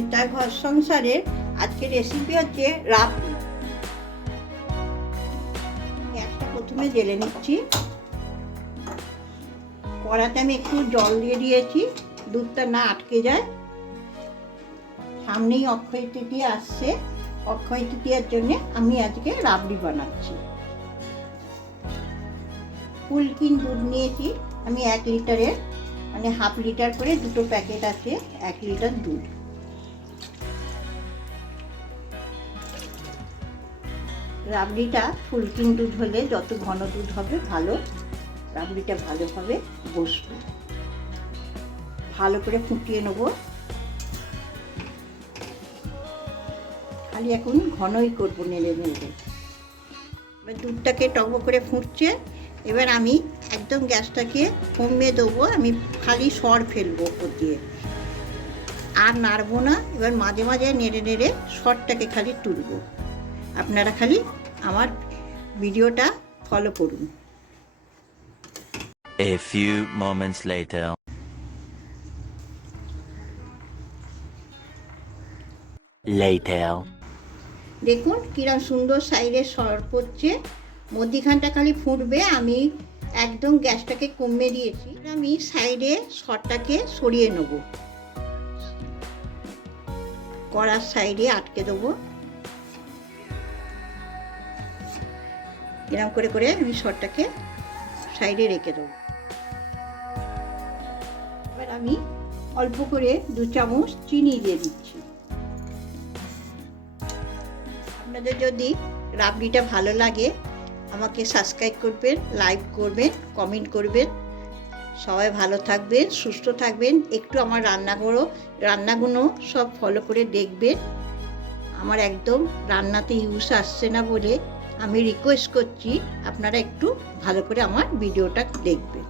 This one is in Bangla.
সুমিতার ঘর সংসারের আজকে রেসিপি হচ্ছে রাবড়ি। গ্যাসটা প্রথমে জ্বেলে নিচ্ছি। কড়াতে আমি একটু জল দিয়ে দিয়েছি, দুধটা না আটকে যায়। সামনেই অক্ষয় তৃতীয়া আসছে, অক্ষয় তৃতীয়ার জন্য আমি আজকে রাবড়ি বানাচ্ছি। ফুল ক্রিম দুধ নিয়েছি আমি 1 লিটারের, মানে হাফ লিটার করে দুটো প্যাকেট আছে, 1 লিটার দুধ। রাবড়িটা ফুল ক্রিম দুধ হলে যত ঘন দুধ হবে ভালো, রাবড়িটা ভালোভাবে বসবে। ভালো করে ফুটিয়ে নেব, খালি এখন ঘনই করবো, নেড়ে নেড়ে। এবার দুধটাকে টকবক করে ফুটছে, এবার আমি একদম গ্যাসটাকে কমিয়ে দেবো। আমি খালি সর ফেলবো ওপর দিয়ে, আর নাড়বো না। এবার মাঝে মাঝে নেড়ে নেড়ে সরটাকে খালি তুলবো। আপনারা খালি আমার ভিডিওটা ফলো করুন। A few moments later. দেখুন কিরম সুন্দর সাইডে সর পড়ছে, মধ্যিখানটা খালি ফুটবে। আমি একদম গ্যাসটাকে কমিয়ে দিয়েছি। আমি সাইডে সরটাকে সরিয়ে নেব, কড়ার সাইডে আটকে দেবো। এরকম করে করে আমি সরটাকে সাইডে রেখে দেবো। এবার আমি অল্প করে 2 চামচ চিনি দিয়ে দিচ্ছি। আপনাদের যদি রাবড়িটা ভালো লাগে আমাকে সাবস্ক্রাইব করবেন, লাইক করবেন, কমেন্ট করবেন। সবাই ভালো থাকবেন, সুস্থ থাকবেন। একটু আমার রান্নাগুলো সব ফলো করে দেখবেন। আমার একদম রান্নাতে ইউজ আসছে না বলে আমি রিকোয়েস্ট করছি আপনারা একটু ভালো করে আমার ভিডিওটা দেখবেন।